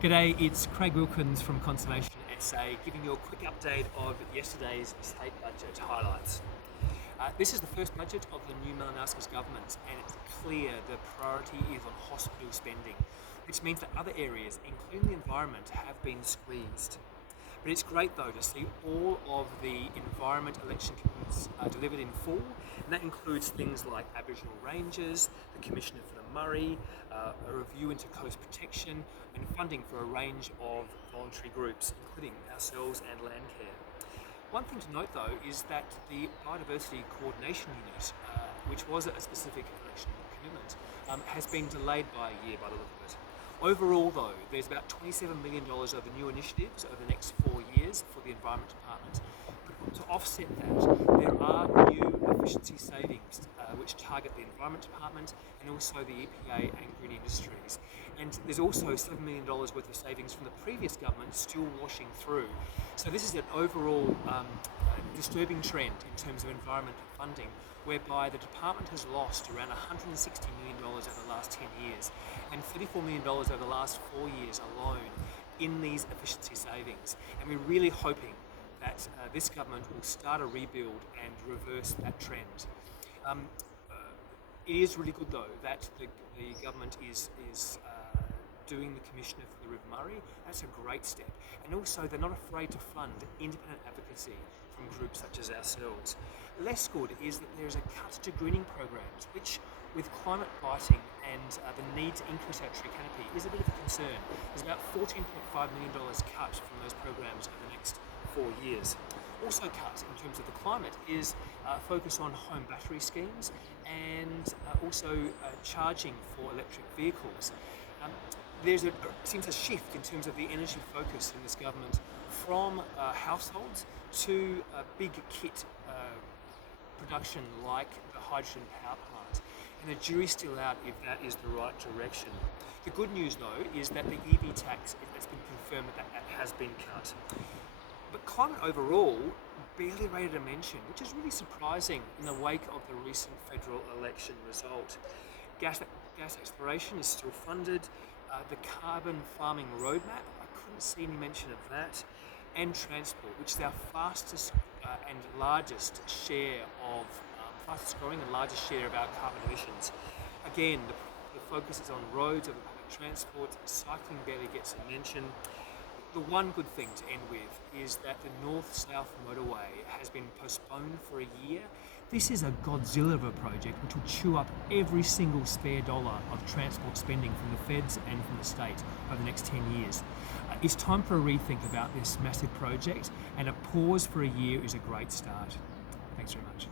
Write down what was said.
G'day, it's Craig Wilkins from Conservation SA giving you a quick update of yesterday's state budget highlights. This is the first budget of the new Malinauskas government, and it's clear the priority is on hospital spending, which means that other areas, including the environment, have been squeezed. But it's great though to see all of the environment election commitments delivered in full, and that includes things like Aboriginal Rangers, the Commissioner for the Murray, a review into coast protection, and funding for a range of voluntary groups, including ourselves and Landcare. One thing to note though is that the Biodiversity Coordination Unit, which was a specific election commitment, has been delayed by a year by the look of it. Overall though, there's about $27 million over new initiatives over the next 4 years for the Environment Department. But to offset that, there are new efficiency savings which target the Environment Department and also the EPA and green industries. And there's also $7 million worth of savings from the previous government still washing through. So this is an overall disturbing trend in terms of environment funding, whereby the department has lost around $160 million over the last 10 years and $34 million over the last 4 years alone in these efficiency savings. And we're really hoping that this government will start a rebuild and reverse that trend. It is really good though that the government is doing the Commissioner for the River Murray. That's a great step. And also they're not afraid to fund independent advocacy from groups such as ourselves. Less good is that there's a cut to greening programs, which with climate biting and the need to increase our tree canopy is a bit of a concern. There's about $14.5 million cut from those programs over the next 4 years. Also cut in terms of the climate is focus on home battery schemes and also charging for electric vehicles. Seems a shift in terms of the energy focus in this government from households to big kit production like the hydrogen power plant. And the jury's still out if that is the right direction. The good news though is that the EV tax, it's been confirmed that has been cut. But climate overall barely rated a mention, which is really surprising in the wake of the recent federal election result. Gas exploration is still funded. The carbon farming roadmap, I couldn't see any mention of that. And transport, which is our fastest and largest share of, fastest growing and largest share of our carbon emissions. Again, the focus is on roads over public transport. Cycling barely gets a mention. The one good thing to end with is that the North-South Motorway has been postponed for a year. This is a Godzilla of a project which will chew up every single spare dollar of transport spending from the feds and from the state over the next 10 years. It's time for a rethink about this massive project, and a pause for a year is a great start. Thanks very much.